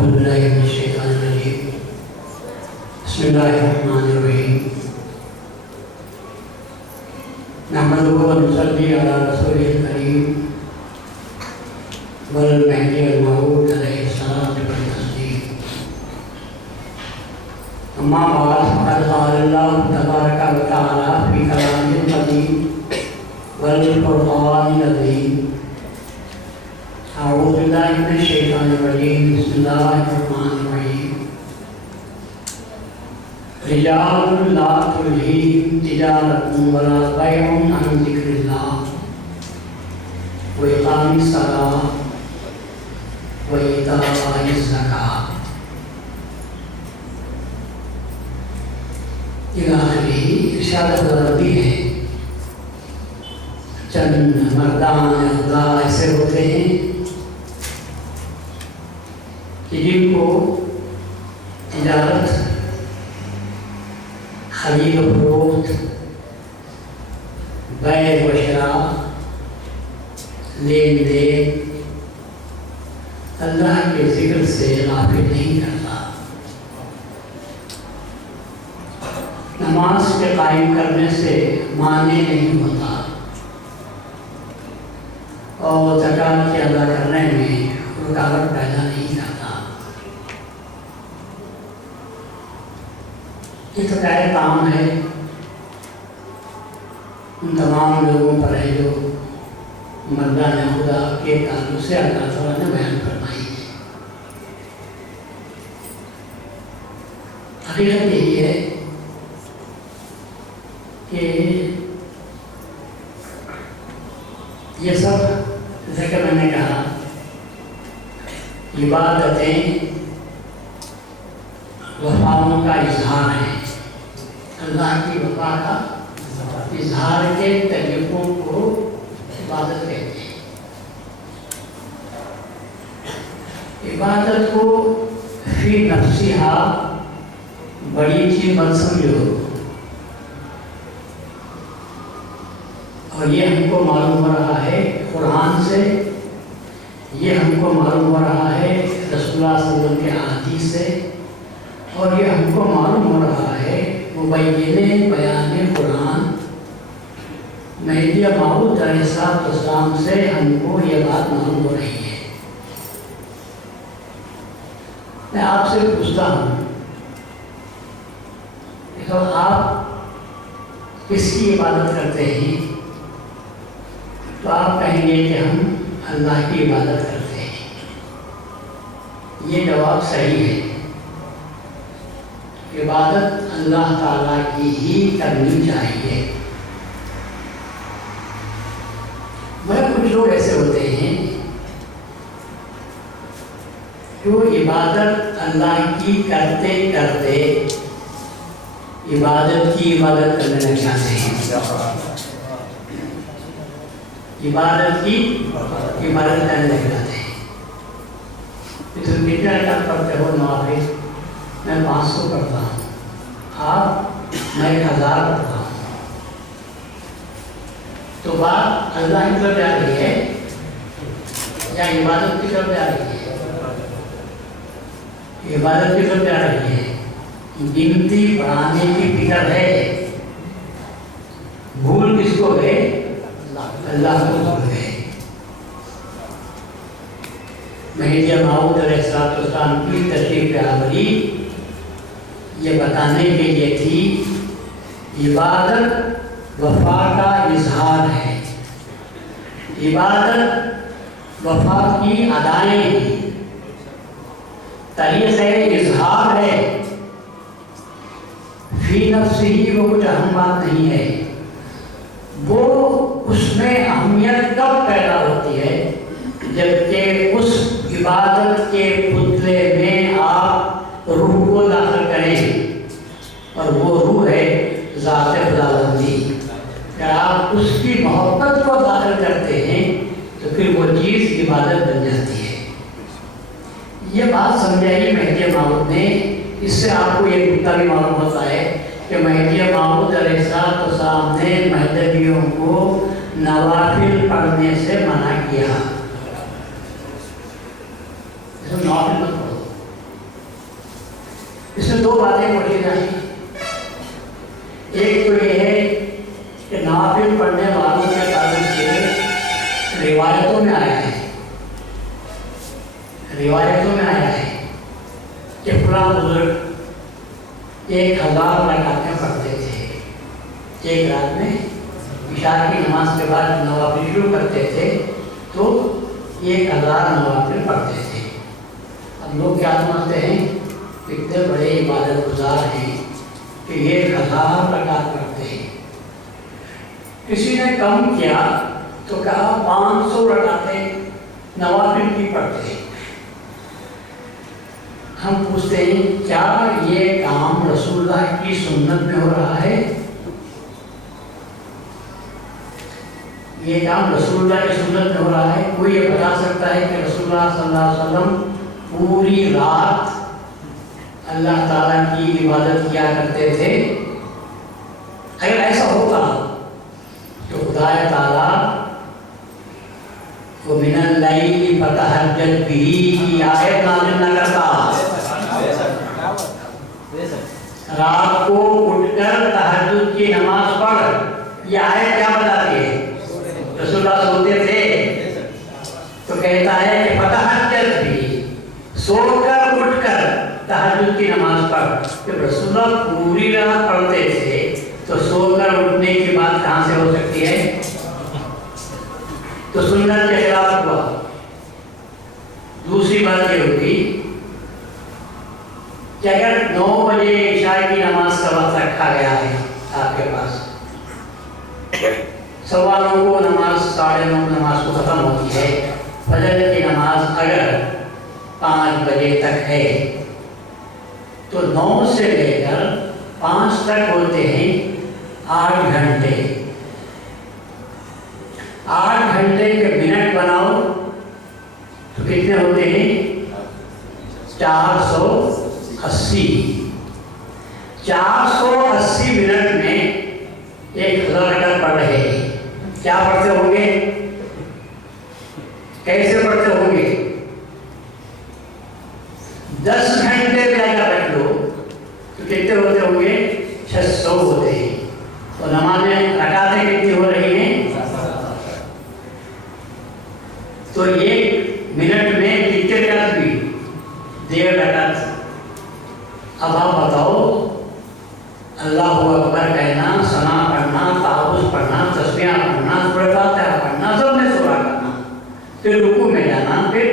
أعوذ بالله من الشيطان الرجيم بسم الله الرحمن الرحيم نحمده ونصلي على رسوله الكريم والمهدي الموعود عليه الصلاة والتسليم أما بعد فقد قال الله تبارك وتعالى في كلامه القديم والقرآن العظيم أعوذ بالله من الشيطان الرجيم بسم الله الرحمن الرحيم رجال لا تلهيهم تجارة ولا بيع عن ذكر الله وإقام الصلاة وإيتاء الزكاة إلى آخره ارشاد خدا ہے چند مردان خدا ایسے ہوتے ہیں کہ جن کو تجارت خرید و فروخت بیع و شراء لین دین اللہ کے ذکر سے غافل نہیں کرتا، نماز کے قائم کرنے سے مانع نہیں ہوتا اور زکوٰۃ کے ادا کرنے میں رکاوٹ پیدا نہیں کرتا۔ یہ تو کیا کام ہے ان تمام لوگوں پر ہے جو مردان خدا کے تعلق سے اللہ تعالیٰ نے بیان فرمائی ہے۔ حقیقت یہی ہے کہ یہ سب جیسے کہ میں نے کہا عبادتیں وفاؤں کا اظہار ہے، اللہ کی وفا کا اظہار کے طریقوں کو عبادت کہتے ہیں۔ عبادت کو فی نفسہا بڑی چیز مت سمجھو، اور یہ ہم کو معلوم ہو رہا ہے قرآن سے، یہ ہم کو معلوم ہو رہا ہے رسول اللہ صلی اللہ علیہ وسلم کے احادیث سے، اور یہ ہم کو معلوم ہو رہا ہے مبین بیان قرآن مہدی موعود علیہ السلام سے ہم کو یہ بات معلوم ہو رہی ہے۔ میں آپ سے پوچھتا ہوں کہ آپ کس کی عبادت کرتے ہیں؟ تو آپ کہیں گے کہ ہم اللہ کی عبادت کرتے ہیں۔ یہ جواب صحیح ہے، عبادت اللہ تعالیٰ کی ہی کرنی چاہیے، مگر کچھ لوگ ایسے ہوتے ہیں جو عبادت اللہ کی کرتے کرتے عبادت کی عبادت کرنے لگ جاتے ہیں، عبادت کی عبادت کرنے لگ جاتے ہیں۔ تم کتنا رکعت پڑھتے ہو نوافل؟ میں 500 پڑھتا ہوں، آپ میں 1000 پڑھتا ہوں۔ تو بات اللہ کی طرف آ رہی ہے یا عبادت کی طرف آ رہی ہے؟ عبادت کی طرف آ رہی ہے۔ گنتی بڑھانے کی فکر ہے، بھول کس کو ہے؟ اللہ کو بھول گئے۔ مہدی موعود علیہ السلام کی تشریف آوری یہ بتانے کے لیے تھی عبادت وفا کا اظہار ہے، عبادت وفا کی ادائیگی طریقہ اظہار ہے، فی نفسی ہی وہ کچھ اہم بات نہیں ہے۔ وہ اس میں اہمیت کب پیدا ہوتی ہے؟ جبکہ اس عبادت کے پتلے میں آپ روح کو داخل کریں، اور وہ روح ہے ذات خداوندی۔ اگر آپ اس کی محبت کو داخل کرتے ہیں تو پھر وہ چیز عبادت بن جاتی ہے۔ یہ بات سمجھائی مہدی موعود نے۔ اس سے آپ کو یہ نکتہ بھی معلوم ہوتا ہے کہ مہدی موعود علیہ السلام نے مہدویوں کو نوافل پڑھنے سے منع کیا۔ نوافل مت پڑھو، दो बातें पढ़ी जाएं। एक तो ये है कि नवाफिल पढ़ने वालों के कारण से रिवायतों में आया है कि फलां बुजुर्ग 1000 रकातें पढ़ते थे एक रात में। इशा की नमाज के बाद नवाफिल शुरू करते थे तो 1000 नवाफिल पढ़ते थे। अब लोग क्या समझते हैं, इतने बड़े इबादत गुजार हैं कि 1000 रकात पढ़ते हैं। किसी ने कम किया तो कहा 500 रकातें नवाफिल की पढ़ते हैं। हम पूछते हैं क्या ये काम रसूलुल्लाह की सुन्नत में हो रहा है? ये काम रसूलुल्लाह की सुन्नत में हो रहा है? कोई ये बता सकता है कि रसूलुल्लाह सल्लल्लाहु अलैहि वसल्लम पूरी रात अल्लाह ताला की इबादत किया करते थे? अगर ऐसा होगा तो खुदा ताला को मिनल लैली फतहज्जद बिही की आयत नाज़िल न करता। रात को उठकर तहज्जुद की नमाज पढ़, ये आयत क्या बताती है? रसूलुल्लाह सोते थे तो कहता है कि फतहज्जद बिही, सोकर उठकर तहज्जुद की नमाज पढ़। जब रसूलुल्लाह पूरी रात पढ़ते थे तो सोकर उठने की बात कहाँ से हो सकती है? तो सुन्नत के खिलाफ हुआ। दूसरी बात ये होगी कि अगर 9 बजे इशा की नमाज का वक्त रखा गया है आपके पास, 9:15 को नमाज 9:30 नमाज को ख़त्म होती है, फजर की नमाज अगर 5 बजे तक है तो 9 से लेकर 5 तक होते हैं 8 घंटे। 8 घंटे के मिनट बनाओ तो कितने होते हैं? 480। 480 मिनट में 1000 रकात पढ़ रहे हैं। क्या पढ़ते होंगे? कैसे पढ़ते होंगे? 10 घंटे में अगर रख लो तो कितने होते होंगे? 600 होते हैं। तो नमाज में रकातें कितनी हो रही हैं? तो 1 मिनट में कितने रकात हुई? 1.5 रकात। अब आप बताओ, अल्लाहु अकबर कहना, सना पढ़ना, ताउज़ पढ़ना, तस्बीह पढ़ना, सूरह फातिहा पढ़ना, सब में सूरा करना, फिर रुकू में जाना, फिर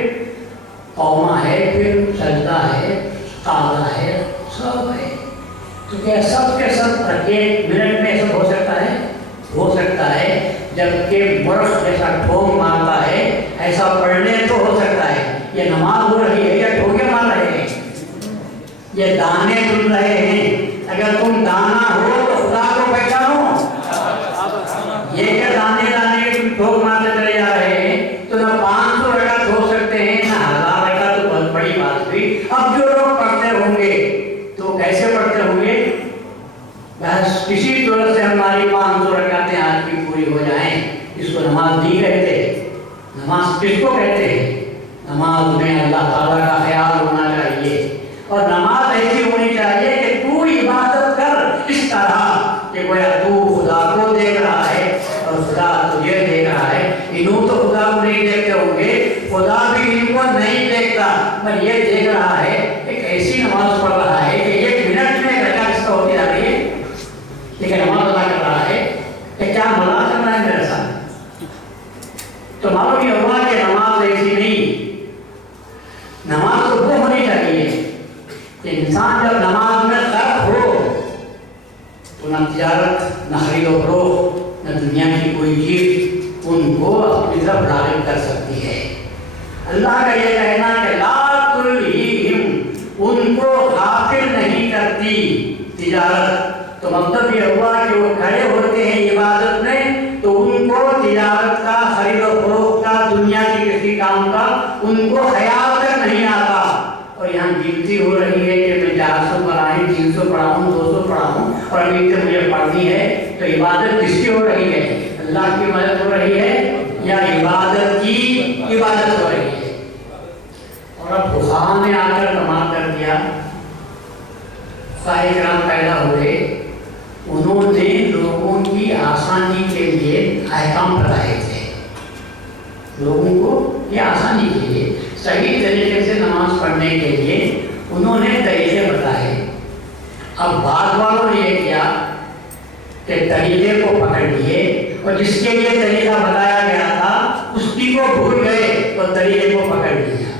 कौमा है, फिर सजदा है, काला है, सब है। तो क्या सब के सब 1 मिनट में सब हो सकता है? हो सकता है। जबकि बर्फ जैसा ठोक मारता है ऐसा पढ़ने तो हो सकता है। ये नमाज हो रही है या ठोके मार रहे हैं? ये दाने चुन रहे हैं। अगर तुम दाना हो तो खुदा को पहचानो। ये क्या दाने दाने के ठोक मारते चले जा रहे हैं? तो ना 500 रकात हो सकते हैं ना 1000 रकात, तो बहुत बड़ी बात हुई। अब जो लोग पढ़ते होंगे तो कैसे पढ़ते होंगे? बस किसी तरह से हमारी 500 रकातें आज की पूरी हो जाएं, इसको नमाज नहीं कहते। नमाज किसको कहते हैं? नमाज में अल्लाह ताला का ख्याल होना चाहिए और नमाज ऐसी होनी चाहिए कि तू इबादत कर इस तरह कि गोया तू खुदा को देख रहा है और खुदा तुझे देख रहा है। इन्हों तो खुदा को नहीं देखते होंगे, खुदा भी इनको नहीं देखता, पर ये देख रहा है कि ऐसी नमाज पढ़ रहा है कि 1 मिनट में रकात इसका होती जा रही है, लेकिन नमाज अदा कर रहा है कि क्या मजाक कर रहा है मेरे साथ? तो मालूम ये हुआ कि नमाज ऐसी नहीं। नमाज तो वो होनी चाहिए कि इंसान जब नमाज में गर्क हो तो न तिजारत, न खरीदो फरोख्त, न दुनिया की कोई चीज उनको अपनी तरफ राग़िब कर सकती है। अल्लाह का ये कहना कि ला तुल्हीहिम, उनको गाफिल नहीं करती तिजारत। तो मतलब ये हुआ कि वो खड़े होते हैं इबादत में तो उनको तिजारत का, खरीद और फरोख्त का, दुनिया के किसी काम का उनको ख्याल तक नहीं आता। और यहाँ गिनती हो रही है कि मैं 400 पढ़ाऊँ, 300 पढ़ाऊँ, 200 पढ़ाऊँ और अभी तक मुझे पढ़नी है। तो इबादत किसकी हो रही है? अल्लाह की मदद हो रही है या इबादत की इबादत हो रही है? और अब फुक़हा ने आकर कमाल कर दिया कार्यक्रम पैदा हुए, उन्होंने लोगों की आसानी के लिए अहकाम बताए थे। लोगों को ये आसानी के लिए सही तरीके से नमाज पढ़ने के लिए उन्होंने तरीके बताए। अब बाद वालों ने ये किया कि तरीके को पकड़ लिए और जिसके लिए तरीका बताया गया था उसी को भूल गए और तरीके को पकड़ लिया।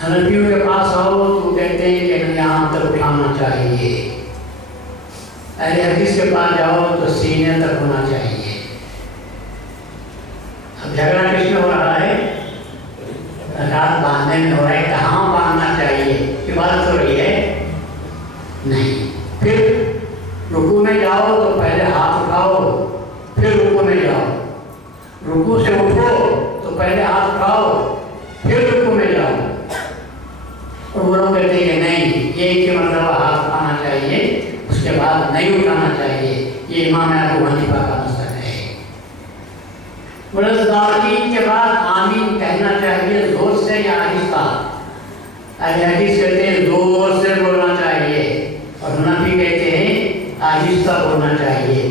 हनफियों के पास आओ तो कहते हैं कि यहाँ तक उठाना चाहिए, अहले हदीस के पास जाओ तो सीने तक होना चाहिए। अब झगड़ा किसमें हो रहा है? रात बांधने में हो रहा है। कहाँ बांधना चाहिए? इबादत हो रही है नहीं। फिर रुकू में जाओ तो पहले हाथ उठाओ, फिर रुकू में जाओ। रुकू से उठो तो पहले हाथ उठाओ, फिर रुकू में जाओ। और वो लोग कहते हैं नहीं, ये एक मरतबा हाथ उठाना चाहिए, उसके बाद नहीं उठाना चाहिए। ये इमाम अबू हनीफा का मसलक है। मुलज़्ज़ाकीन के बाद आमीन कहना चाहिए जोर से या आहिस्ता। अहले हदीस कहते हैं जोर से बोलना चाहिए और हनफी कहते हैं आहिस्ता बोलना चाहिए।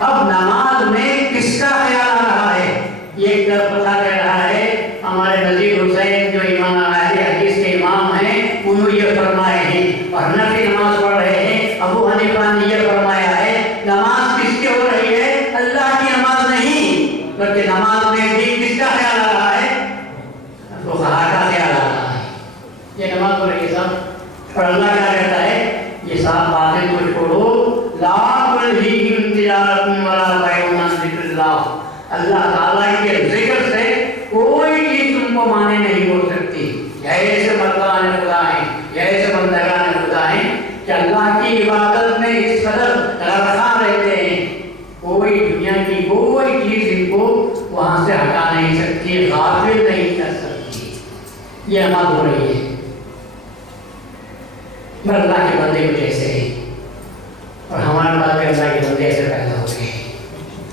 अब नमाज में किसका ख्याल आ रहा है? ये पता कह रहा है हमारे नजीर हुसैन जो इमाम अहले हदीस के इमाम हैं उन्होंने ये फरमाए हैं, और हनफी नमाज पढ़ रहे हैं, अबू हनीफा ने ये फरमाया है नमाज किसकी हो रही है? अल्लाह की नमाज नहीं, बल्कि नमाज में भी किसका ख्याल आ रहा है? फुक़हा का ख्याल आ रहा है। ये नमाज हो रही है सब, और अल्लाह क्या कहता है? ये साफ बातें तो छोड़ो, ला तुल्हिहिम तिजारतुन वला बैउन अन ज़िक्रिल्लाह। अल्लाह ताला के जिक्र से कोई चीज तुमको माने नहीं हो सकती। ऐसे मर्दान खुदा हैं, ऐसे बंदगान खुदा हैं कि अल्लाह की इबादत में इस कदर रखा रहते हैं, कोई दुनिया की कोई चीज इनको वहां से हटा नहीं सकती, गाफिल नहीं कर सकती। ये नमाज हो रही है। अल्लाह के बंदे कुछ ऐसे हैं और हमारे पास भी अल्लाह के बंदे ऐसे पैदा हो गए।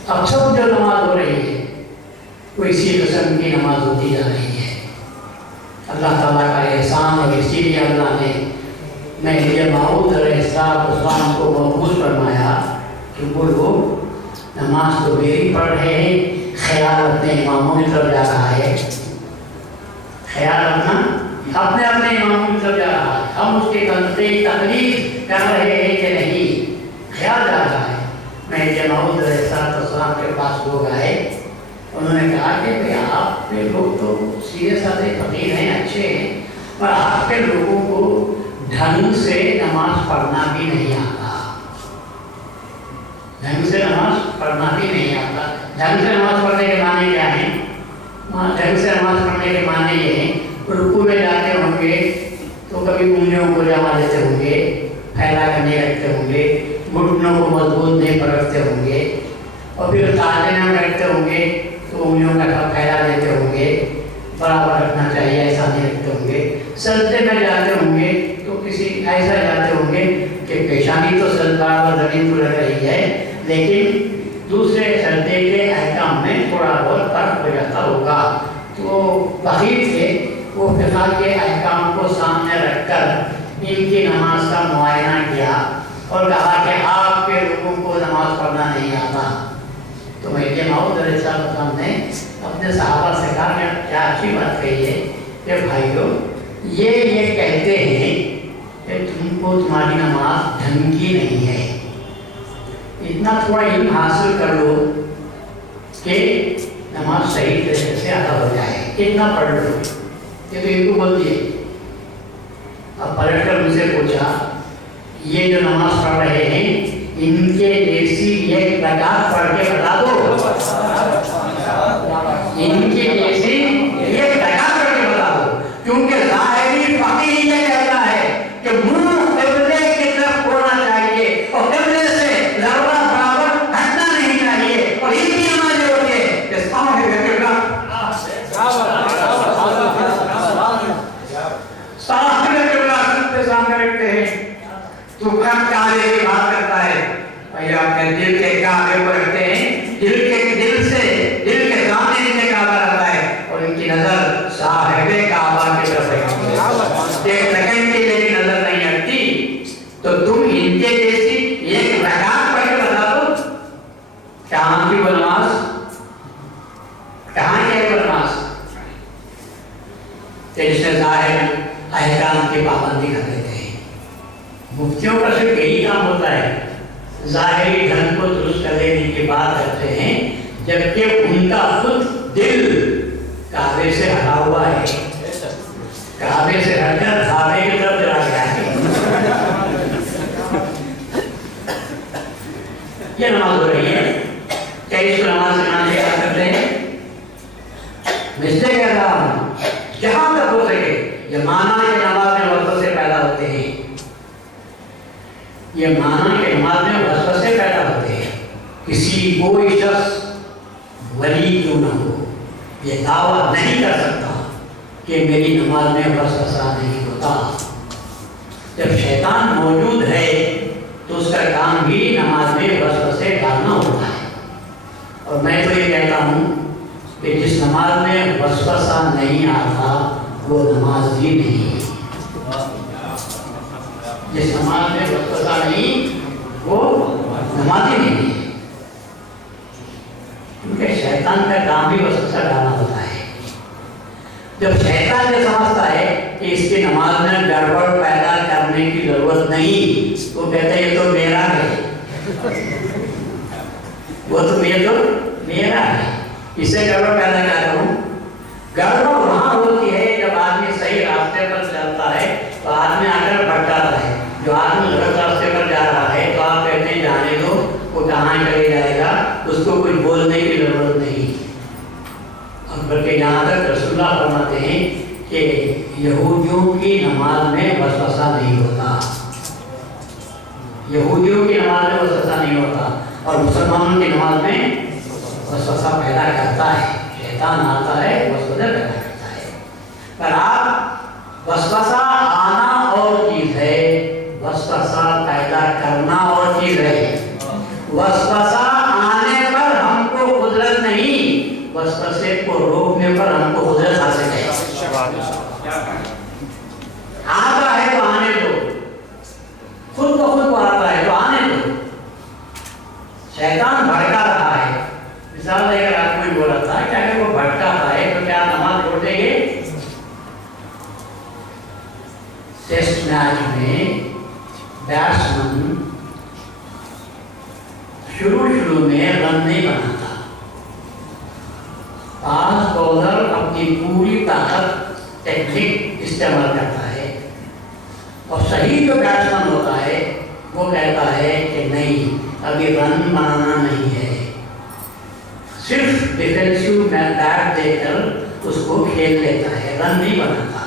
अब सब जो नमाज हो रही है वो इसी किस्म की नमाज होती जा रही है। अल्लाह ताला का एहसान, और इसीलिए अल्लाह ने महदी मऊद अलैहिस्सलाम को महफूज फरमाया कि वो लोग नमाज तो मेरी पढ़ रहे हैं, ख्याल अपने इमामों की तरफ जा रहा है, ख्याल अपना अपने अपने इमामों की तरफ जा रहा है। हम उसके कंधे तकलीफ कर रहे हैं कि नहीं, ख्याल जा रहा है। महदी मऊद अलैहिस्सलाम के पास लोग आए, उन्होंने कहा कि भाई आपके लोग तो सीधे साधे फकीर हैं, अच्छे हैं, पर आपके लोगों को ढंग से नमाज पढ़ना भी नहीं आता। ढंग से नमाज पढ़ना भी नहीं आता। ढंग से नमाज पढ़ने के माने क्या हैं? ढंग से नमाज पढ़ने के माने ये हैं, रुकू में जाते होंगे तो कभी उंगलियों को जमा देते होंगे, फैला कर नहीं रखते होंगे, घुटनों को मजबूत नहीं पकड़ते होंगे, और फिर ताने में बैठते होंगे तो उंगलियों का फैला देते होंगे, बराबर रखना चाहिए ऐसा नहीं रखते होंगे। सजदे में जाते होंगे तो किसी ऐसा जाते होंगे कि पेशानी तो सजदार और जमीन को लग रही है, लेकिन दूसरे सजदे के अहकाम में थोड़ा बहुत फर्क हो जाता होगा। तो फकीर थे, वो फिक़ह के अहकाम को सामने रखकर इनकी नमाज का मुआयना किया और कहा कि आपके लोगों को नमाज पढ़ना नहीं आता। तो महदी मऊद अलैहिस्सलाम ने अपने सहाबा से कहा कि क्या अच्छी बात कही है कि भाइयों ये कहते हैं कि तुमको तुम्हारी नमाज ढंग की नहीं है, इतना थोड़ा इल्म हासिल कर लो कि नमाज सही तरीके से अदा हो जाए, इतना पढ़ लो। ये तो इनको बोल दिए। अब पलट कर मुझसे पूछा ये जो नमाज पढ़ रहे हैं इनके जैसी एक रकात पढ़ के बता दो, इनके जैसी एक रकात पढ़ के बता दो, क्योंकि ज़ाहिरी फकीह ये कहता है कि मुंह क़िबले की तरफ होना चाहिए और क़िबले से ज़रा बराबर हटना नहीं चाहिए, और इनकी नमाज़ होती है कि सामने क़िबला सामने रखते हैं तो कब काले की बात करता है भाई, आपके दिल के काबे पर रखते हैं, दिल के सामने इनके काबा रहता है और इनकी नजर साहिबे काबा की तरफ है। کہ جس میں ظاہر احکام کی پابندی کر دیتے ہیں. مفتیوں کا صرف یہی کام ہوتا ہے، ظاہری ڈھنگ کو درست کر دینے کی بات کرتے ہیں، جبکہ ان کا خود دل کعبے سے ہٹا ہوا ہے، کعبے سے ہٹ کر دھابے کی طرف چلا گیا ہے. یہ نماز ہو رہی ہے، کیا اس کو نماز سے معنی کیا کرتے ہیں؟ میں اس لیے کہہ رہا ہوں جہاں تک ہو سکے یہ مانا کہ نماز میں وسوسے پیدا ہوتے ہیں، یہ مانا کہ نماز میں وسوسے پیدا ہوتے ہیں. کسی کوئی شخص ولی کیوں نہ ہو یہ دعویٰ نہیں کر سکتا کہ میری نماز میں وسوسہ نہیں ہوتا. جب شیطان موجود ہے تو اس کا کام بھی نماز میں وسوسے ڈالنا ہوتا ہے. اور میں تو یہ کہتا ہوں کہ جس نماز میں وسوسہ نہیں آتا وہ نماز ہی نہیں. جس نماز میں وسوسہ نہیں وہ نماز ہی نہیں، کیونکہ شیطان کا کام بھی وسوسہ ڈالنا ہوتا ہے. جب شیطان یہ سمجھتا ہے کہ اس کی نماز میں گڑبڑ پیدا کرنے کی ضرورت نہیں، وہ کہتا ہے یہ تو میرا ہے، وہ تو میرا ہے، اسے گڑبڑ پیدا کیا کروں. گڑبڑ وہاں ہوتی ہے جب آدمی صحیح راستے پر چلتا ہے تو آدمی آ کر بھٹکاتا ہے. جو آدمی غلط راستے پر جا رہا ہے تو آپ کہتے ہیں جانے دو، وہ کہاں چلے جائے گا، اس کو کچھ بولنے کی ضرورت نہیں. اور بلکہ یہاں تک رسول اللہ فرماتے ہیں کہ یہودیوں کی نماز میں وسوسہ نہیں ہوتا، یہودیوں کی نماز میں وسوسہ نہیں ہوتا، اور مسلمانوں کی نماز میں وسوسہ پیدا کرتا ہے. شیطان آتا ہے وسوسہ پیدا کرتا ہے. پر آپ وسوسہ آنا اور چیز ہے، وسوسہ پیدا کرنا اور چیز ہے. وسوسہ آنے پر ہم کو قدرت نہیں، وسوسے کو روکنے پر ہم کو قدرت حاصل ہے. آتا ہے تو آنے دو، خود بخود آتا ہے تو آنے دو. شیطان بھڑکا رہا ہے، مثال دے کر آپ کو بولا تھا کہ اگر وہ بھٹکاتا ہے تو کیا نماز چھوڑ دیں گے؟ ٹیسٹ میچ میں بیٹسمین شروع میں رن نہیں بناتا، فاسٹ بولر اپنی پوری طاقت ٹیکنیک استعمال کرتا ہے، اور صحیح جو بیٹسمین ہوتا ہے وہ کہتا ہے کہ نہیں ابھی رن بنانا نہیں ہے، صرف ڈیفینسو بیٹ دے کر اس کو کھیل لیتا ہے، رن نہیں بناتا.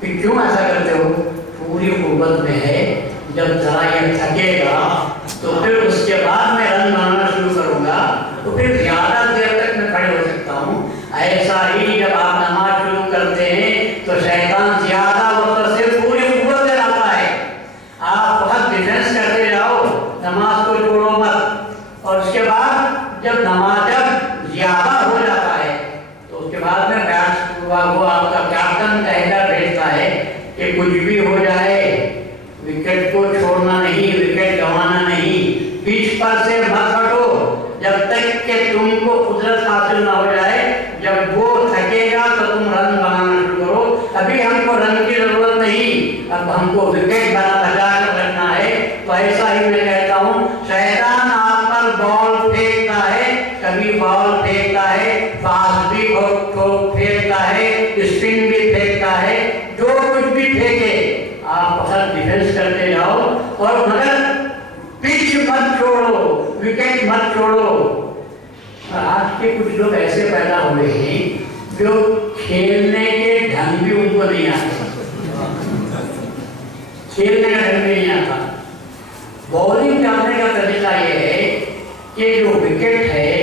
پھر کیوں ایسا کرتے ہو؟ پوری قوت میں ہے، جب ذرا یہ تھکے گا تو پھر اس کے بعد میں رن بنانا شروع کروں گا تو پھر زیادہ دیر تک میں کھڑے ہو سکتا ہوں. ایسا ہی جب آپ نماز شروع کرتے ہیں تو شیطان زیادہ وقت سے پوری قوت میں لاتا ہے. آپ بہت ڈیفینس کرتے جاؤ، نماز کو چھوڑو مت، اور اس کے بعد جب نماز جب زیادہ ہو جاتا ہے تو اس کے بعد میں وہ آپ کا کیپٹن کہہ کر بھیجتا ہے کہ کچھ بھی ہو جائے وکٹ کو چھوڑنا نہیں، وکٹ گنوانا نہیں، پچ پر سے مت ہٹو جب تک کہ تم کو قدرت حاصل نہ ہو جائے. جب وہ تھکے گا تو تم رن بنانا شروع کرو. ابھی ہم کو رن کی ضرورت نہیں، اب ہم کو وکٹ بچا کر رکھنا ہے. تو ایسا ہی میں کہتا ہوں شیطان آپ پر بال پھینکتا ہے، کبھی بال پھینکتا ہے، فاسٹ بھی پھینکتا ہے، اسپن بھی پھینکتا ہے، جو کچھ بھی پھینکے آپ بہت ڈیفینس کرتے جاؤ، اور مگر پچ مت چھوڑو، وکٹ مت چھوڑو. آج کے کچھ لوگ ایسے پیدا ہوئے ہیں جو کھیلنے کے ڈھنگ بھی ان کو نہیں آتا، کھیلنے کا ڈھنگ بھی نہیں آتا. بولنگ کرنے کا طریقہ یہ ہے کہ جو وکٹ ہے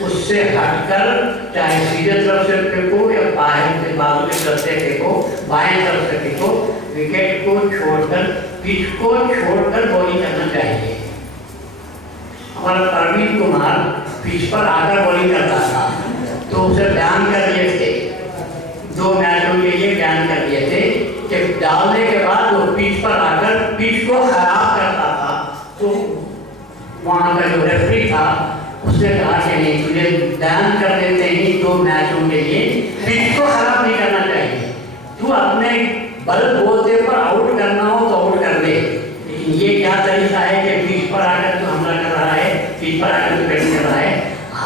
اس سے ہٹ کر چاہے سیدھے طرف سے پھینکو یا باہر سے بازو کی طرف سے پھینکو، بائیں طرف سے پھینکو، وکٹ کو چھوڑ کر پچ کو چھوڑ کر بولنگ کرنا چاہیے. ہمارا پروین کمار پچ پر آ کر بولنگ کرتا تھا تو اسے بیان کر دیے تھے، 2 میچوں کے لیے بیان کر دیے تھے کہ ڈالنے کے بعد وہ پچ پر آ کر پچ کو خراب کرتا تھا. تو وہاں کا جو ریفری تھا اس نے کہا کہ نہیں، تجھے بیان کر دیتے ہیں 2 میچوں کے لیے پچ کو خراب نہیں کرنا چاہیے. बल्ब बोलते पर आउट करना हो तो आउट कर दे, लेकिन ये क्या तरीका है कि पिच पर आकर तो हमला कर रहा है, पिच पर आकर तो बैटिंग कर रहा है।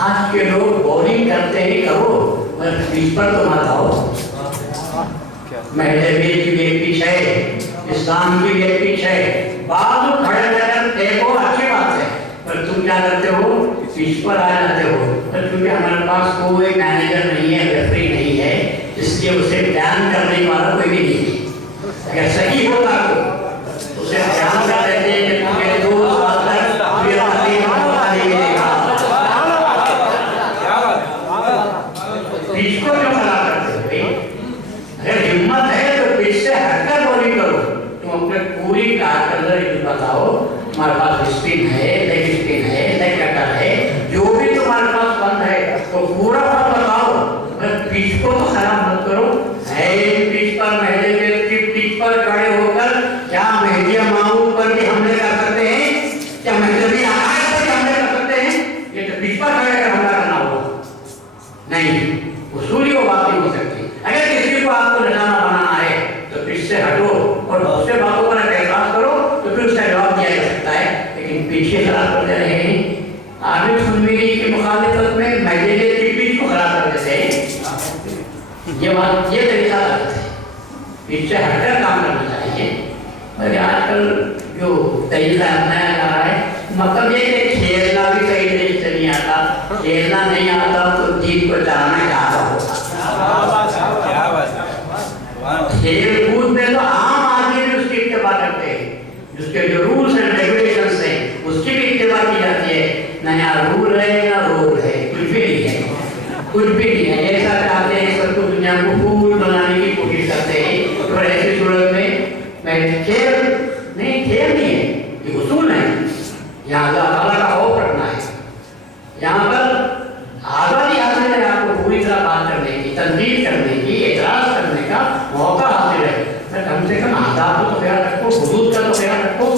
आज के लोग बॉलिंग करते ही करो, पर पिच पर तो मत आओ। महदेवी की भी एक पिच है, इस्लाम की भी एक पिच है, बाजू खड़े रहकर देखो अच्छी बात है, पर तुम क्या करते हो, पिच पर आ जाते हो। पर क्योंकि हमारे पास कोई मैनेजर नहीं है, रेफरी नहीं है, इसलिए उसे ध्यान करने वाला कोई भी नहीं है। अगर सही होता तो उसे ध्यान कर देते हैं कि तुम्हें 2 साल तक तुझे तकलीफ मौका नहीं मिलेगा। पिच को क्यों खराब करते हो भाई? अगर हिम्मत है तो पिच से हटकर बॉलिंग करो। तुम अपने पूरी कारकर्दगी बताओ, तुम्हारे पास स्पिन है, लेग स्पिन है, लेग कटर है, जो भी तुम्हारे पास बंद है तो पूरा फल बताओ। पिच को तो खराब मत करो। पिच पर पिच पर खड़े होकर क्या मेहदिया मामूद पर भी हमले कर सकते हैं? क्या मेहदी आकाश पर भी हमले कर सकते हैं? ये तो पिच पर खड़े कर हमला करना होगा। नहीं, उसूली वो बात नहीं हो सकती। अगर किसी को आपको निशाना बनाना है तो पिच से हटो और दूसरे बातों पर एहसास करो, तो फिर उसका जवाब दिया जा सकता है। लेकिन पीछे खराब करते रहे, आमिर सुन्नी की मुखालिफत में मेहदी की पिच को खराब कर देते हैं, ये तरीका गलत है। पिच से हटकर काम करना चाहिए। और आजकल जो तरीका अपनाया जा रहा है, मतलब ये कि खेलना भी सही तरीके से नहीं आता, खेलना नहीं आता तो जीत को चलाना क्या होगा। खेल कूद में तो आम आदमी भी उसकी इत्तेबा करते हैं, जिसके जो रूल्स एंड रेगुलेशंस हैं उसकी भी इत्तेबा की जाती है। नया रूल है ना रोल है, कुछ भी नहीं है, कुछ भी नहीं है। ऐसा चाहते हैं सबको दुनिया को फूल बनाने की कोशिश करते हैं। तो ऐसी सूरत में मैं खेल नहीं है, ये उसूल है। यहाँ अल्लाह ताला का खौफ रखना है। यहाँ पर आज़ादी हासिल है आपको पूरी तरह बात करने की, तनकीद करने की, एतराज करने का मौका हासिल है। तो कम से कम आदाब तो ख्याल रखो, हुदूद का तो ख्याल रखो।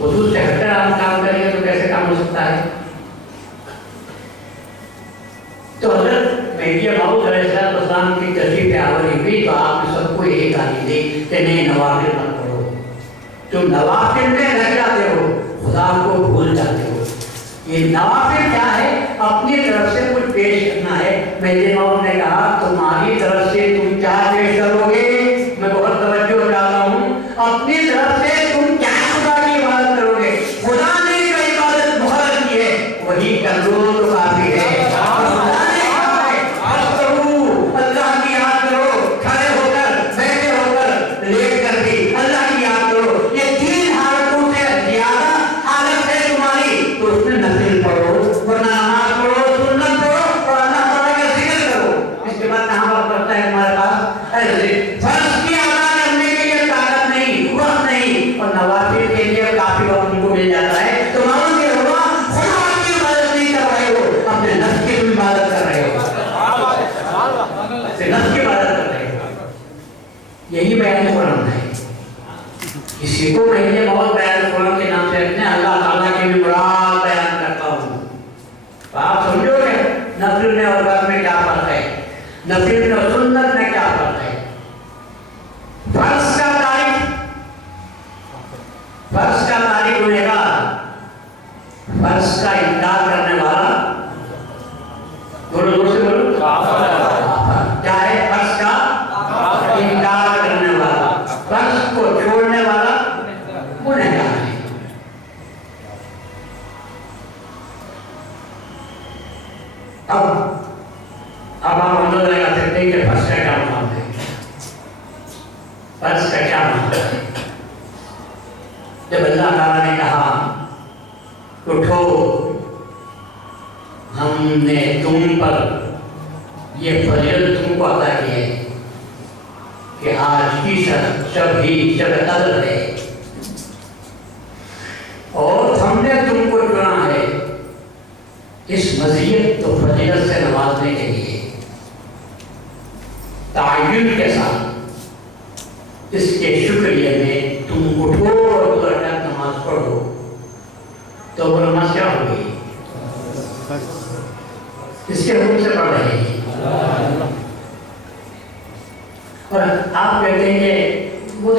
हुदूद से हटकर आप काम करेंगे तो कैसे काम हो सकता है? तो हज़रत मेहदी मौऊद अलैहिस्सलाम की तशरीफ़ आवरी हुई तो आपने सबको यही तालीम दी कि नहीं, नवाफिल मत पढ़ो। तुम नवाफिल में लग जाते हो, खुदा को भूल जाते हो। ये नवाफिल क्या है? अपनी तरफ से कुछ पेश करना है। मेहदी मौऊद ने कहा तुम्हारी तरफ से तुम क्या पेश करोगे? मैं बहुत तवज्जो चाहता हूँ। अपनी तरफ से तुम क्या खुदा की इबादत करोगे? खुदा ने जो इबादत मुकर्रर की है वही कर लो तो काफी है। यही बयान कुरान है। किसी को मैंने बहुत बयान कुरान के नाम से रखने अल्लाह ताला की भी मुराद बयान करता हूँ। तो आप समझोगे नफिल में और फर्ज में क्या फर्क है, नफिल में और सुन्नत में क्या फर्क है। फर्ज का तारीख गुनहगार, फर्ज का इनकार करने वाला, बोलो जोर से बोलो, क्या है? फर्ज का इनकार करने वाला, फर्ज को छोड़ने वाला गुनहगार है। अब आप अंदाजा लगा सकते हैं कि फर्ज का क्या मतलब है, फर्ज का क्या मतलब है। जब अल्लाह ताला ने कहा उठो, हमने तुम पर ये फजीलत तुमको अता की है कि आज की शब कदर है और हमने तुमको चुना है इस मज़ीयत तो फजीलत से नवाजने के लिए तायुन के साथ। इसके शुक्रिया में तुम उठो और 2 रकात नमाज पढ़ो, तो वो नमाज क्या होगी? इसके हुक्म से पढ़ रहे हैं। और आप कहते हैं कि वो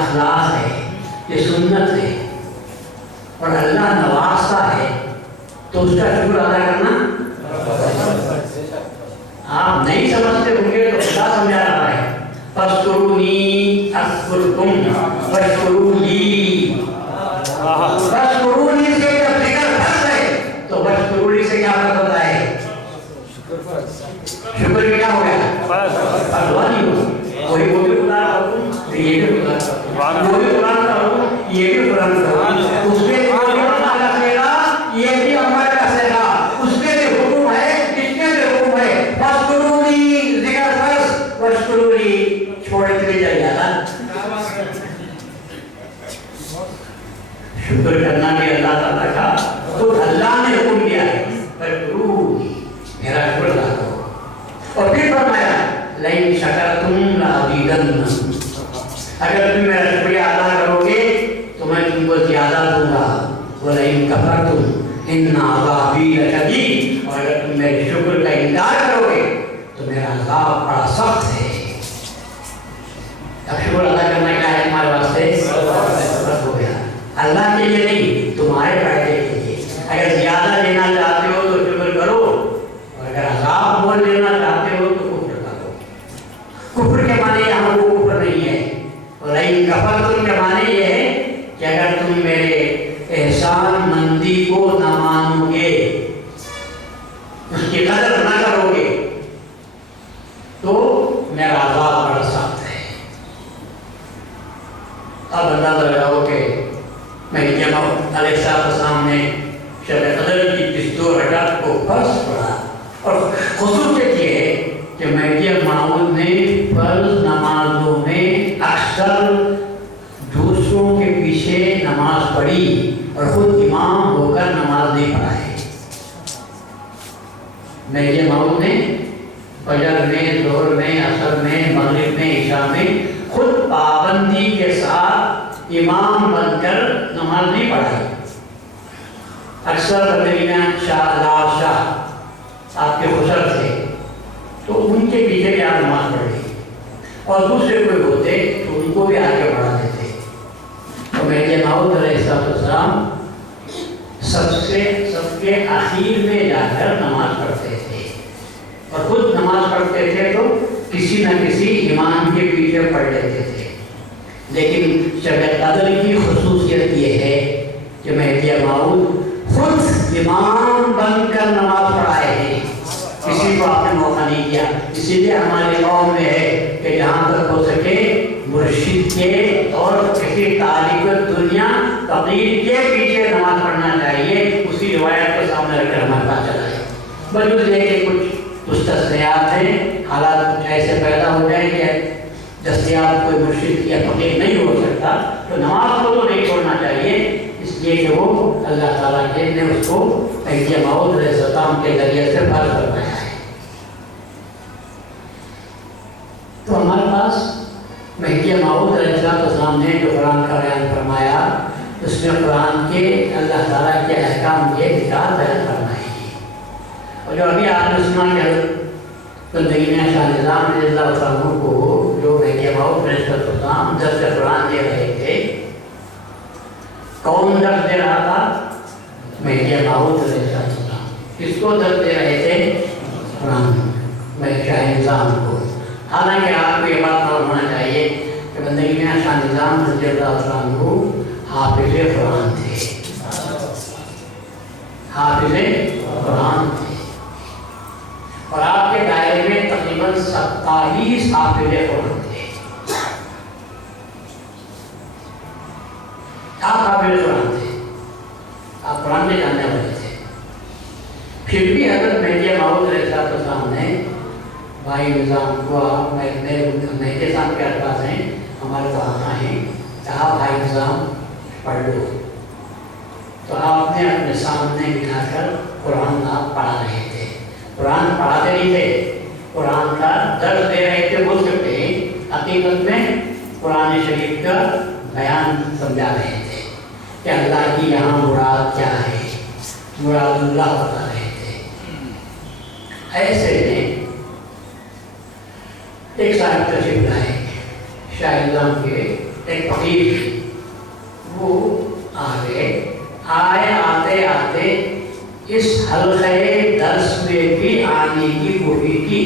अखलाक है, ये सुन्नत है और अल्लाह नवाजता है तो उसका शुक्र अदा करना। आप नहीं समझते होंगे तो खुदा समझा रहा है, फस्कुरूनी अज़कुरकुम वश्कुरूली। फस्कुरूनी से जब जिक्र फर्ज है तो वश्कुरूली से क्या फर्ज होता है? शुक्र क्या हो गया? फर्जवानी हो। वही वो भी खुदा का हुक्म, ये भी खुदा का हुक्म, वो भी कुरान का हुक्म, ये भी कुरान का हुक्म। उसके ये भी अमर कसेगा, उसके भी हुक्म है, इसके भी हुक्म है। फस्कुरूनी जिक्र फर्ज, वश्कुरूली छोड़ के चल जाता। शुक्र करना भी अल्लाह ताला का, खुद अल्लाह ने हुक्म दिया है, फस्कुरूनी मेरा शुक्र अदा करो। और फिर फरमाया लइन शकरतुम लाज़ीदन्नकुम, अगर तुम मेरा शुक्रिया अदा करोगे तो मैं तुमको ज्यादा दूंगा। वलइन कफरतुम इन्ना अज़ाबी लशदीद, और अगर तुम मेरे शुक्र का इनकार करोगे तो मेरा अज़ाब बड़ा सख्त है। अब शुक्र अदा करना क्या है हमारे वास्ते? बस हो गया, अल्लाह के लिए नहीं, तुम्हारे फायदे के लिए। अगर ज्यादा लेना चाहते हो तो शुक्र करो, और अगर अज़ाब मोल लेना चाहते हो तो कुफ्र करो। कुफ्र के माने यहाँ वो कुफ्र नहीं है, वलइन कफरतुम के माने ये है कि अगर तुम मेरे एहसान मंदी को न मानोगे, उसकी कदर न करोगे तो मेरा अज़ाब बड़ा सख्त है। अब अंदाजा लगाओ कि मैं जब अलैहिस्सलाम ने शब कदर की पिस्तौल रकात को फर्ज पढ़ा, और खुसूसियत ये है कि महदी माऊद ने फर्ज नमाजों में अक्सर दूसरों के पीछे नमाज पढ़ी और खुद इमाम होकर नमाज नहीं पढ़ाए। महदी माऊद ने फजर में, ज़ोहर में, असर में, मगरिब में, इशा में खुद पाबंदी के साथ इमाम बनकर नमाज नहीं पढ़ाई। अक्सर मदीना शाह आपके खुसर थे तो उनके पीछे भी आप नमाज पढ़ ली, और दूसरे कोई होते तो उनको भी आगे बढ़ा देते। तो महदी माऊद अलैहिस्सलाम सबके आखिर में जाकर नमाज पढ़ते थे, और खुद नमाज पढ़ते थे तो किसी न किसी इमाम के पीछे पढ़ लेते थे। लेकिन शब कदर की खुसूसियत ये है कि महदी माऊद खुद इमाम बनकर नमाज पढ़ाए हैं, किसी को आपने मौका नहीं दिया। इसीलिए हमारे कौम में है कि जहाँ तक हो सके मुर्शिद के और किसी तालिब दुनिया फकीर के पीछे नमाज पढ़ना चाहिए। उसी रिवायत को सामने रखकर हमारे पास चला है। वजूद है कि कुछ तस्नीयात हैं, हालात कुछ ऐसे पैदा हो जाए कि दस्तियाब कोई मुर्शिद या फकीर नहीं हो सकता, तो नमाज को तो नहीं छोड़ना चाहिए, इसलिए कि वो अल्लाह ताला के ने उसको महदी माऊद अलैहिस्सलाम के जरिए से फर्ज करवाया है। तो हमारे पास महदी माऊद अलैहिस्सलाम ने जो कुरान का बयान फरमाया, उसमें कुरान के अल्लाह ताला के अहकाम के विचार बयान फरमाए हैं। और जो अभी आपने सुना कि ज़िंदगी में शाह निज़ाम रज़ियल्लाहु को जो महदी माऊद अलैहिस्सलाम दर्स कुरान दे रहे थे, कौन दर्स दे रहा था? महदी माऊद अलैहिस्सलाम। किसको दर्स दे रहे थे? कुरान में शाह निज़ाम को। हालांकि आपको ये बात मालूम होना चाहिए कि ज़िंदगी में शाह निज़ाम रज़ियल्लाहु हाफिज़ कुरान थे, हाफिज़ कुरान थे, और आपके दायरे में तकरीबन 27 हाफिज़ कुरान थे। आप हाफिज़ कुरान थे, आप कुरान में जानने वाले थे। फिर भी हज़रत महदी माऊद अलैहिस्सलाम ने भाई निज़ाम को, महदी साहब के अल्फाज़ हैं, हमारे वहाँ हैं, कहा भाई निज़ाम पढ़ लो। तो आपने अपने सामने बिठाकर कुरान आप पढ़ा रहे थे। कुरान पढ़ाते नहीं थे, कुरान का दर्स दे रहे थे बोल सकते हैं, हकीकत में कुरान शरीफ का बयान समझा रहे थे कि अल्लाह की यहाँ मुराद क्या है, मुरादुल्लाह बता रहे थे। ऐसे में एक साहब तशरीफ लाए, शाह निज़ाम के ایک فقیر وہ آئے آتے آتے اس حلقے درس میں بھی آنے کی کوشش کی.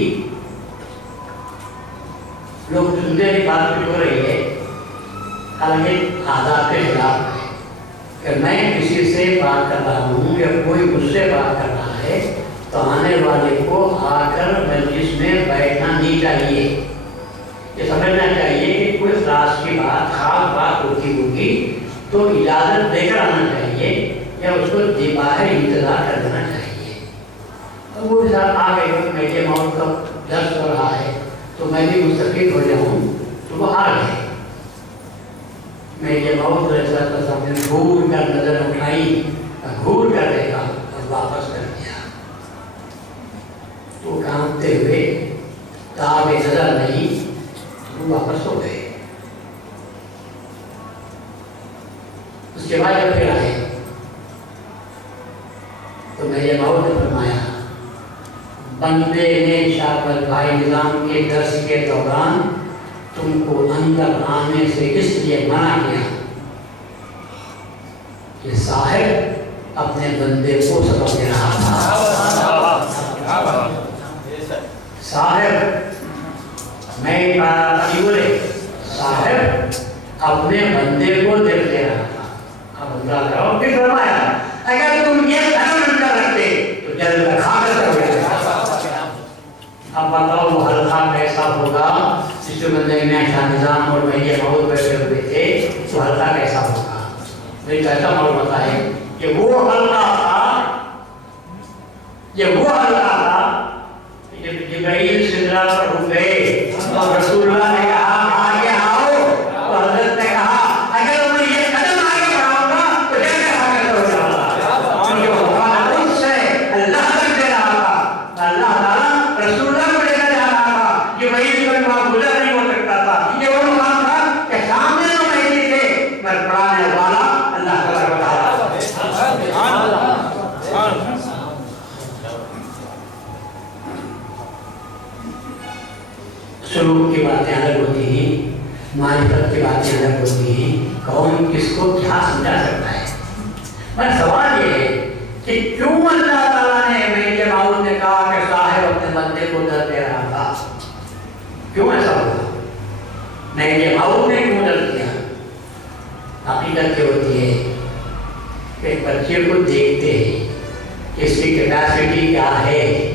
لوگ سنتے کی بات بھی ہو رہی ہے، حالانکہ آداب کے خلاف ہے کہ میں کسی سے بات کر رہا ہوں یا کوئی مجھ سے بات کر رہا ہے تو آنے والے کو آ کر مجلس میں بیٹھنا نہیں چاہیے. یہ سمجھنا چاہیے کہ کوئی خاص کی بات خاص بات ہوتی ہوگی تو اجازت دے کر آنا چاہیے یا اس کو باہر انتظار کر دینا چاہیے. وہ صاحب آ گئے، میرے موت کا درس ہو رہا ہے تو میں بھی مستقل ہو جاؤں، تو وہ آ گئے. میرے موت نے گھور کر نظر اٹھائی، گھور کر دیکھا اور واپس کر دیا. تو کانپتے ہوئے تاب نظر نہیں، وہ واپس ہو گئے. اس کے بعد جب پھر آئے تو میرے موت نے فرمایا بندے نے شاکر بھائی نظام کے درس کے دوران تم کو اندر آنے سے اس لیے منع کیا کہ صاحب اپنے بندے کو سبق دے رہا تھا. صاحب میں بولے صاحب اپنے بندے کو درس دے رہا تھا. اب اندازہ کرو کہ فرمایا اگر تم یہ دھرم نہ رکھتے تو جل کر خاکستر ہو جائے. اب بتاؤ وہ حلقہ کیسا ہوگا جس کے بندے میں شاہ نظام اور میرے موت بیٹھے ہوئے تھے، تو حلقہ کیسا ہوگا. میری کیسا معلوم ہے کہ وہ حلقہ تھا، یہ وہ حلقہ تھا جب جبرائیل سدرہ پر رکے اور رسول اللہ نے کہا آگے آؤ، تو حضرت نے کہا اگر میں یہ قدم آگے بڑھاؤں گا تو جل کر خاکستر ہو جاؤں گا. کیونکہ وہ ہمارا اس سے اللہ تک دے رہا تھا، اللہ تعالیٰ رسول اللہ کو لے کر جا رہا تھا. جبرائیل کا وہاں گزر نہیں ہو سکتا تھا. یہ وہ مقام تھا کہ سامنے جو مہدی تھے پر پڑھانے والا اللہ تعالیٰ کو تعالیٰ. سلوک کی باتیں الگ ہوتی ہیں، معرفت کی باتیں الگ ہوتی ہیں، کون کس کو کیا سمجھا سکتا ہے. پر سوال یہ ہے کہ کیوں اللہ تعالیٰ نے میرے باؤ نے کہا کہ صاحب اپنے بندے کو درد دے رہا تھا؟ کیوں ایسا ہوا؟ میرے باؤ نے کیوں درد دیا؟ حقیقت یہ ہوتی ہے کہ ایک بچے کو دیکھتے ہیں کہ اس کی کیپیسٹی کیا ہے.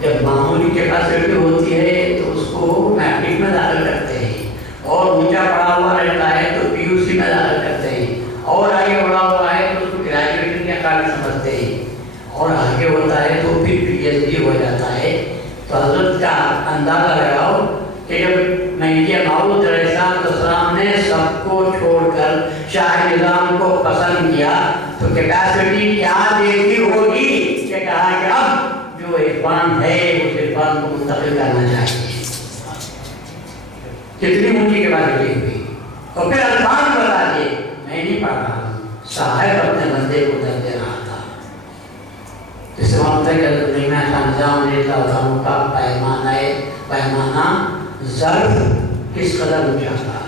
جب معمولی کیپیسٹی ہوتی ہے تو اس کو میٹرک میں داخل کرتے ہیں، اور اونچا پڑھا ہوا رہتا ہے تو پی یو سی میں داخل کرتے ہیں، اور آگے بڑھا ہوا ہے تو اس کو گریجویشن کے قابل سمجھتے ہیں، اور آگے ہوتا ہے تو پھر پی ایچ ڈی ہو جاتا ہے. تو حضرت کا اندازہ لگاؤ کہ جب مہدی موعود علیہ السلام نے سب کو چھوڑ کر شاہ نظام کو پسند کیا تو کیپیسٹی کیا دیکھی ہوگی کہ کہا کہ اب جو عرفان ہے اس عرفان کو منتقل کرنا چاہیے. کتنی اونچی کیپیسٹی ہوئی. اور پھر الفاظ بتا دیے میں نہیں پڑھ رہا ہوں، صاحب اپنے بندے کو درد دے رہا تھا. اس وقت تک دنیا کا نظام کا پیمانہ ظرف کس قدر اونچا تھا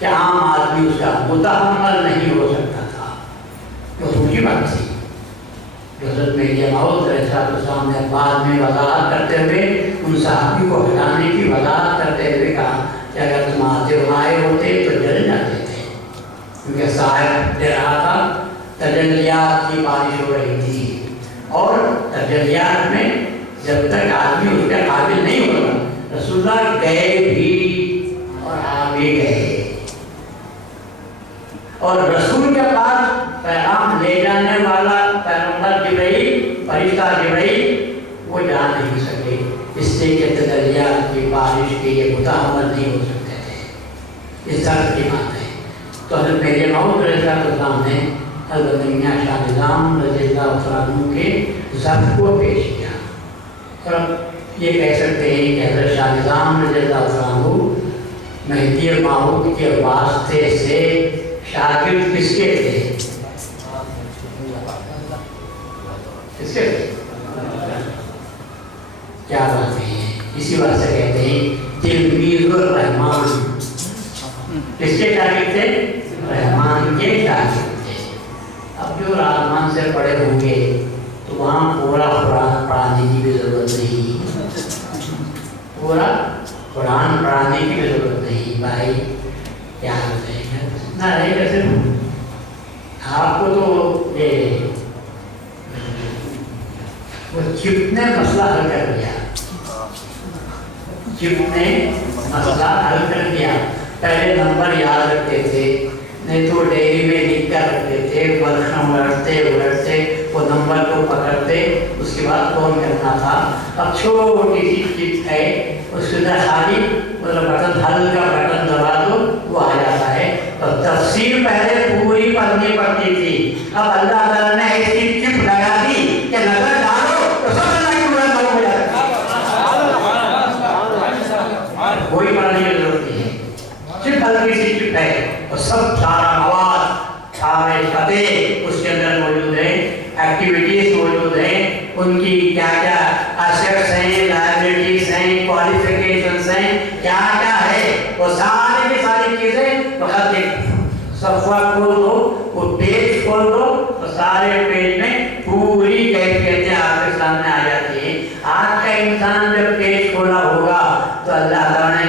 کہ عام آدمی اس کا متحمل نہیں ہو سکتا تھا. بہت اونچی بات تھی. حضرت میرے موعود علیہ السلام نے بعد میں وضاحت کرتے ہوئے ان صحابی کو ہٹانے کی وضاحت کرتے ہوئے کہا کہ اگر تم آئے ہوتے تو جل جاتے تھے، کیونکہ صاحب دے رہا تھا. تجلیات کی بارش ہو رہی تھی، اور تجلیات میں جب تک آدمی اس کے قابل نہیں ہوتا، رسول اللہ گئے بھی اور آ بھی گئے، اور رسول کے پاس پیغام لے جانے والا پیغمبر جبرائیل، فرشتہ جبرائیل، وہ جا نہیں سکے، اس لیے کہ تجلیات کی بارش کے یہ متحمل نہیں ہو سکتے تھے. اس طرح کی بات ہے. تو حضرت میرے موعود علیہ السلام نے حضرت میاں شاہ نظام رضی اللہ عنہ کے ظرف کو پیش کیا. اور اب یہ کہہ سکتے ہیں کہ حضرت شاہ نظام رضی اللہ عنہ مہدی موعود کے واسطے سے شاگرد کس کے تھے؟ کس کے تھے؟ کیا بات ہے. اسی واسطے کہتے ہیں تلمیذ الرحمان. کس کے شاگرد تھے؟ رحمان کے شاگرد تھے۔ اب جو رحمان سے پڑھے ہوں گے تو وہاں پورا قرآن پڑھانے کی بھی ضرورت نہیں، پورا قرآن پڑھانے کی بھی ضرورت نہیں بھائی، کیا رہے گا اتنا رہے گا صرف آپ کو تو یہ وہ چپ نے مسئلہ حل کر دیا، چپ نے مسئلہ حل کر دیا۔ پہلے نمبر یاد رکھتے تھے، نہیں تو ڈیری میں لکھ کر رکھتے تھے، برخم اڑتے اڑتے وہ نمبر کو پکڑتے، اس کے بعد فون کرنا تھا۔ اب چھوٹی سی چپ ہے، اس کے اندر خالی مطلب بٹن ہلکا بٹن دبا دو وہ آ جاتا ہے۔ تو تفسیر پہلے پوری پڑھنی پڑتی تھی، اب اللہ تعالیٰ نے ایسی چپ لگا دی کہ نظر ڈالو تو سب اللہ کی مراد ہو جاتا ہے، کوئی پڑھنے کی ضرورت نہیں ہے، صرف ہلکی سی چپ ہے اور سب سارا مواد سارے پتے اس کے اندر موجود ہیں، ایکٹیویٹیز موجود ہیں، ان کی کیا کیا ایسٹس ہیں، لائبلٹیز ہیں، کوالیفیکیشنز ہیں، کیا کیا ہے وہ ساری کی ساری چیزیں وقت ایک صفحہ کھول دو، وہ پیج کھول دو تو سارے پیج میں پوری کیفیتیں آپ کے سامنے آ جاتی ہیں۔ آج کا انسان جب پیج کھولا ہوگا تو اللہ تعالیٰ نے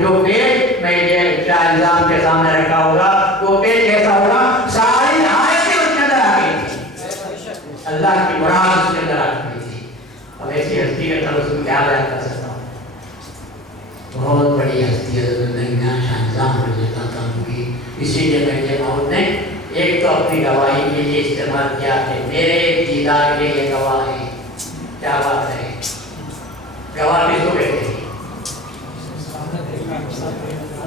جو پیج میں یہ الزام کے سامنے رکھا ہوگا وہ پیج کیسا ہوگا؟ ساری آیتیں اس کے اندر آ گئی تھی، اللہ کی مراد اس کے اندر آ گئی تھی۔ اب ایسی ہستی کا تلسم کیا بیان کر سکتا ہوں؟ بہت بڑی ہستی ہے شاہ نظام رضی اللہ عنہ کی، اسی لیے میرے موت نے ایک تو اپنی گواہی کے لیے استعمال کیا کہ میرے دیدار کے لیے گواہ ہے۔ کیا بات ہے؟ گواہ کس کو کہتے ہیں؟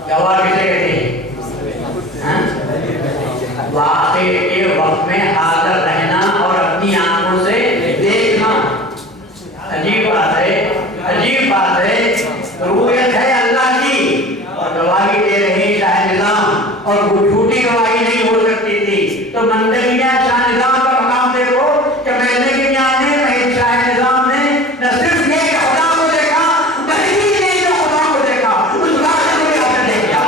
گواہ کسے کہتے ہیں؟ واقعے کے وقت میں حاضر رہنا اور اپنی آنکھوں سے دیکھنا، عجیب بات ہے، عجیب بات ہے۔ رؤیت ہے اللہ کی اور گواہی دے رہے شاہ نظام، اور وہ جھوٹی گواہی نہیں ہو سکتی تھی۔ تو منظریہ شاہ نظام کا مقام دیکھو کہ پہلے کی دنیا میں شاہ نظام نے نہ صرف یہ کہ خدا کو دیکھا، بلکہ نہیں جو خدا کو دیکھا اس راستے کو بھی آپ نے دیکھا۔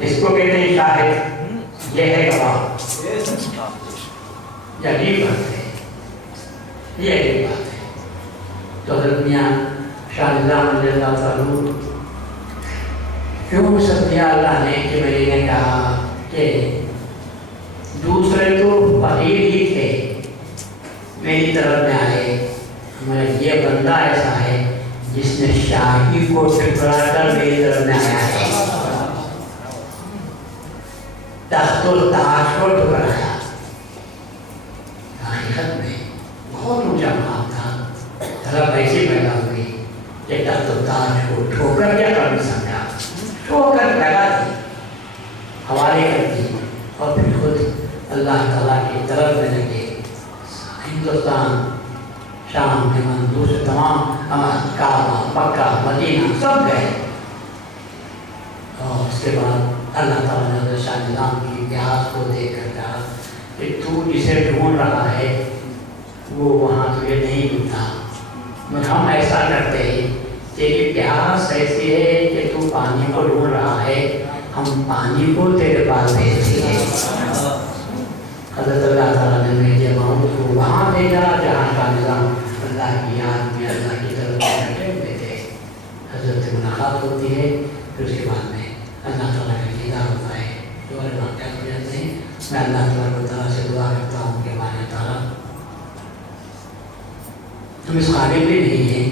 اس کو کہتے ہیں شاہد، یہ ہے گواہ۔ یہ عجیب بات ہے، یہ عجیب بات ہے۔ تو حضرت میاں شاہ نظام رضی اللہ عنہ کیوں سب دیا اللہ نے کہ میں نے کہا کہ دوسرے تو فقیر ہی تھے، میری طرف میں آئے، مگر یہ بندہ ایسا ہے جس نے شاہی کو ٹکرا کر میری طرف میں آیا ہے، تخت و تاج کو ٹکرایا۔ حقیقت میں بہت اونچا مقام تھا، طلب ایسی پیدا ہوئی کہ تخت و تاج کو ٹھوکر کیا کر سمجھا، ٹھوکر لگا دی، حوالے کر دی، اور پھر خود اللہ تعالیٰ کی طرف میں لگے۔ ہندوستان، شام، یمن، دوسرے تمام کعبہ، مکہ، مدینہ سب گئے، اور اس کے بعد اللہ تعالیٰ نے حضرت شاہ نظام کی اتہاس کو دیکھ کر کہا کہ تو جسے ڈھونڈ رہا ہے وہ وہاں تجھے نہیں ملتا، مگر ہم ایسا کرتے ہیں، تیری پیاس ایسی ہے کہ تو پانی کو ڈھونڈ رہا ہے، ہم پانی کو تیرے پاس بھیجتے ہیں۔ حضرت اللہ تعالیٰ نے میرے محمود کو وہاں بھیجا جہاں کا نظام اللہ کی یاد میں اللہ کی طرف بیٹھے ہوئے تھے۔ حضرت سے ملاقات ہوتی ہے، پھر اس کے بعد میں اللہ تعالیٰ کا دیدار ہوتا ہے، جو واقعہ ہو جاتے ہیں۔ میں اللہ تعالیٰ سے دعا کرتا ہوں کہ ہمارے تعالیٰ ہم اس قابل بھی نہیں ہیں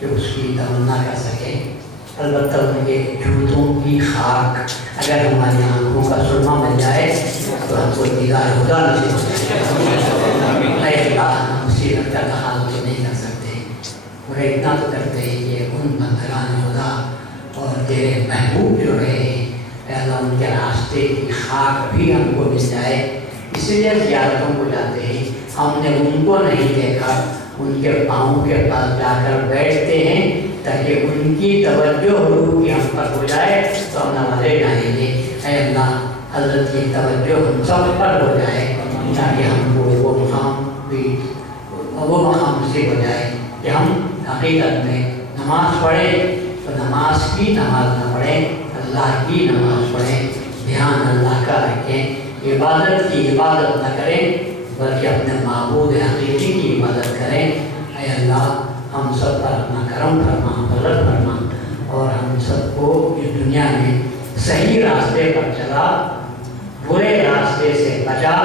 کہ اس کی تمنا کر سکیں، البتہ ان کے جوتوں کی خاک اگر ہماری آنکھوں کا سرما بن جائے تو ہم کو دیدار خدا نصیب ہو جائے۔ اے اللہ، ہم مصیبت کا تحال تو نہیں کر سکتے، مگر اتنا تو کرتے ہیں کہ ان بندگان خدا اور تیرے محبوب جو رہے ہیں اے اللہ ان کے راستے کی خاک بھی ہم کو مل جائے۔ اس لیے زیارتوں کو جاتے ہیں، ہم نے ان کو نہیں دیکھا، ان کے پاؤں کے پاس جا کر بیٹھتے ہیں تاکہ ان کی توجہ حضور کی ہم پر ہو جائے تو ہم نمازیں جائیں گے۔ اے اللہ، حضرت کی توجہ ہم سب پر ہو جائے تاکہ ہم کو وہ مقام نصیب ہو جائے کہ ہم حقیقت میں نماز پڑھیں تو نماز کی نماز نہ پڑھیں، اللہ کی نماز پڑھیں، دھیان اللہ کا رکھیں، عبادت کی عبادت نہ کریں بلکہ اپنے معبود حقیقی کی عبادت کریں۔ اے اللہ ہم سب پر اپنا کرم فرما، فضل فرما، اور ہم سب کو اس دنیا میں صحیح راستے پر چلا، برے راستے سے بچا،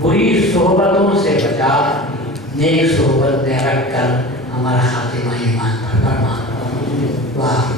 بری صحبتوں سے بچا، نیک صحبت میں رکھ کر ہمارا خاتمہ ایمان پر فرما۔ واہ